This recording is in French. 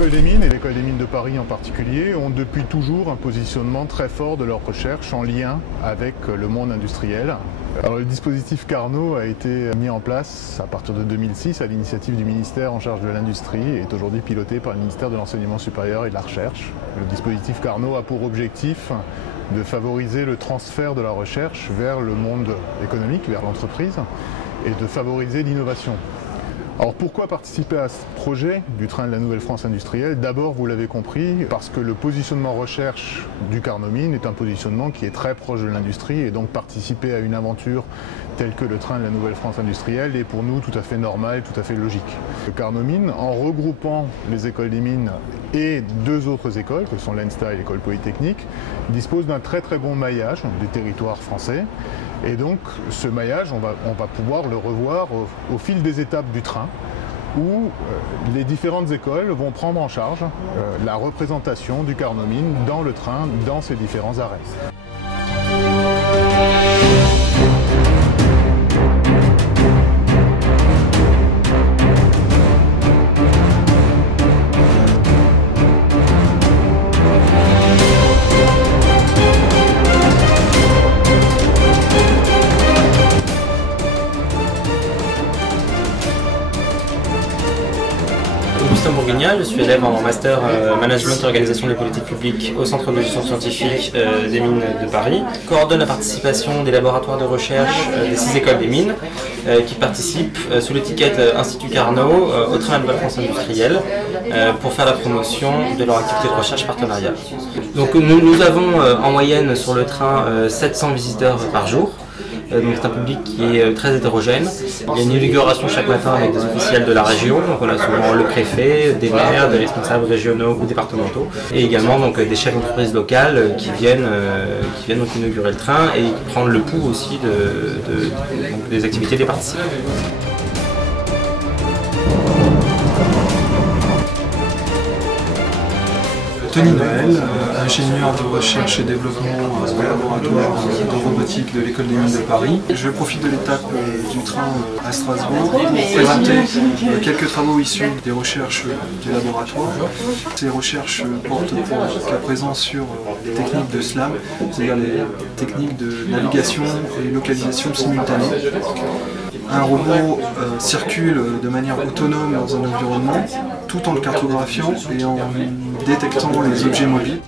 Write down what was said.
L'école des mines et l'école des mines de Paris en particulier ont depuis toujours un positionnement très fort de leur recherche en lien avec le monde industriel. Alors, le dispositif Carnot a été mis en place à partir de 2006 à l'initiative du ministère en charge de l'industrie et est aujourd'hui piloté par le ministère de l'Enseignement supérieur et de la Recherche. Le dispositif Carnot a pour objectif de favoriser le transfert de la recherche vers le monde économique, vers l'entreprise, et de favoriser l'innovation. Alors pourquoi participer à ce projet du train de la Nouvelle-France industrielle? D'abord, vous l'avez compris, parce que le positionnement recherche du Carnot Mines est un positionnement qui est très proche de l'industrie et donc participer à une aventure telle que le train de la Nouvelle-France industrielle est pour nous tout à fait normal, tout à fait logique. Le Carnot Mines, en regroupant les écoles des mines et deux autres écoles, que sont l'ENSTA et l'école polytechnique, dispose d'un très bon maillage du territoire français. Et donc ce maillage, on va pouvoir le revoir au fil des étapes du train, où les différentes écoles vont prendre en charge la représentation du Carnot Mines dans le train, dans ses différents arrêts. Augustin Bourguignat, je suis élève en master management et organisation des politiques publiques au Centre de gestion scientifique des mines de Paris. Je coordonne la participation des laboratoires de recherche des 6 écoles des mines qui participent sous l'étiquette Institut Carnot au train de la Nouvelle-France industrielle pour faire la promotion de leur activité de recherche partenariale. Donc nous avons en moyenne sur le train 700 visiteurs par jour. Donc c'est un public qui est très hétérogène. Il y a une inauguration chaque matin avec des officiels de la région, donc on a souvent le préfet, des maires, des responsables régionaux ou départementaux, et également donc des chefs d'entreprise locales qui viennent donc inaugurer le train et prendre le pouls aussi des activités des participants. Tony Noël, ingénieur de recherche et développement au laboratoire de robotique de l'école des mines de Paris. Je profite de l'étape du train à Strasbourg pour présenter quelques travaux issus des recherches du laboratoire. Ces recherches portent pour cas présent sur les techniques de SLAM, c'est-à-dire les techniques de navigation et localisation simultanée. Un robot circule de manière autonome dans un environnement tout en le cartographiant et en détectant les objets mobiles.